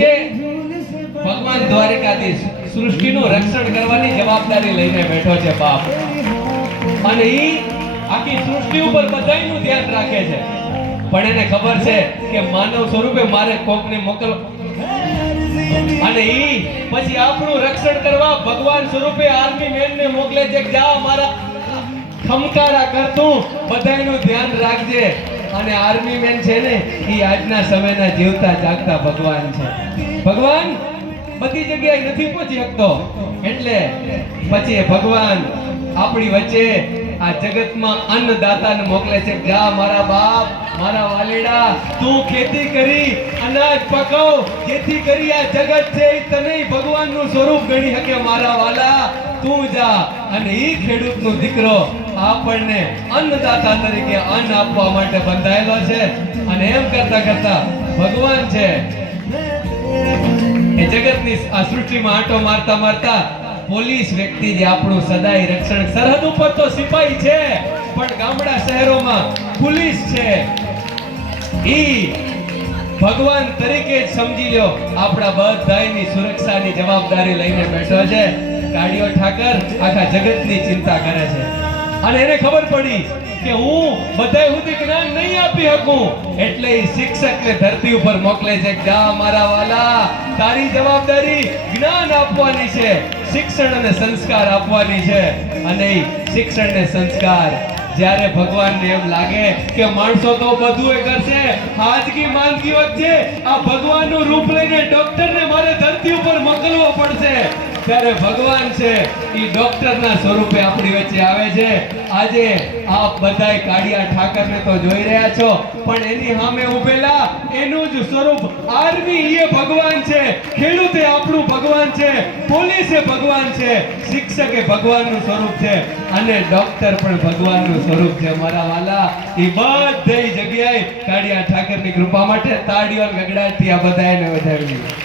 કે ભગવાન દ્વારિકાધીશ, સૃષ્ટિનું રક્ષણ કરવાની જવાબદારી લઈને બેઠો છે બાપ. અને ઈ આખી સૃષ્ટિ ઉપર બધાયનું ધ્યાન રાખે છે. પણ એને ખબર છે કે માનવ સ્વરૂપે મારે કોકને મોકલ અને ઈ પછી આપણું રક્ષણ કરવા ભગવાન સ્વરૂપે આર્મી મેન ને મોકલે છે જા મારા ખમકારા કરતું. બધાયનું ધ્યાન રાખજે. અને આર્મી મેન છે ને એ આજના સમયના જીવતા જાગતા ભગવાન છે. ભગવાન, બધી જગ્યાએ નથી પહોંચી શકતો. એટલે પછી ભગવાન આપણી વચ્ચે આ જગતમાં અન્નદાતાને મોકલે છે, જા મારા બાપ, મારા વાલેડા, તું ખેતી કરી, અનાજ પકવ. જેથી કરી આ જગત છે, ઈ તને ભગવાનનું સ્વરૂપ ગણી શકે, મારા વાલા. તું જા અને એ ખેડૂતનો દીકરો આપણને અન્નદાતા તરીકે અન્ન આપવા માટે બંધાયેલો છે. અને એમ કરતા કરતા ભગવાન છે. એ જગતની આ સૃષ્ટિમાં આંટો મારતા મારતા પોલીસ વ્યક્તિ જે આપણું સદાય રક્ષણ સરહદ ઉપર તો સિપાહી છે, પણ ગામડા શહેરોમાં પોલીસ છે. ઈ ભગવાન તરીકે સમજી લ્યો, આપણા બધાની સુરક્ષાની જવાબદારી લઈને બેઠો છે. કાળીઓ ઠાકર આખા જગતની ચિંતા કરે છે. અને એને ખબર પડી કે હું બધાય સુધી જ્ઞાન નહીં આપી શકું. એટલે એ શિક્ષકને ધરતી ઉપર મોકલે છે જા મારા વાલા, તારી જવાબદારી જ્ઞાન આપવાની છે, શિક્ષણ અને સંસ્કાર આપવાની છે. અને શિક્ષણ ને સંસ્કાર જ્યારે ભગવાનને એમ લાગે કે માણસો તો બધું એ કરશે આજકી માંદગી વચ્ચે આ ભગવાનનું રૂપ લઈને ડોક્ટરને મારે ધરતી ઉપર મોકલવો પડશે. ત્યારે ભગવાન છે એ ડોક્ટરના સ્વરૂપે આપણી વચ્ચે આવે છે. આજે આપ બધાય કાળિયા ઠાકરને તો જોઈ રહ્યા છો, પણ એની સામે ઉભેલા એનું જ સ્વરૂપ આર્મી એ ભગવાન છે. ખેડૂત આપણું ભગવાન છે, પોલીસે ભગવાન છે, શિક્ષક ભગવાનનું સ્વરૂપ છે અને ડોક્ટર પણ ભગવાનનું સ્વરૂપ છે મારા વાલા. એ બધી જગ્યાએ કાળિયા ઠાકરની કૃપા માટે તાળીઓ ગગડાટથી આ બધાને વધાવી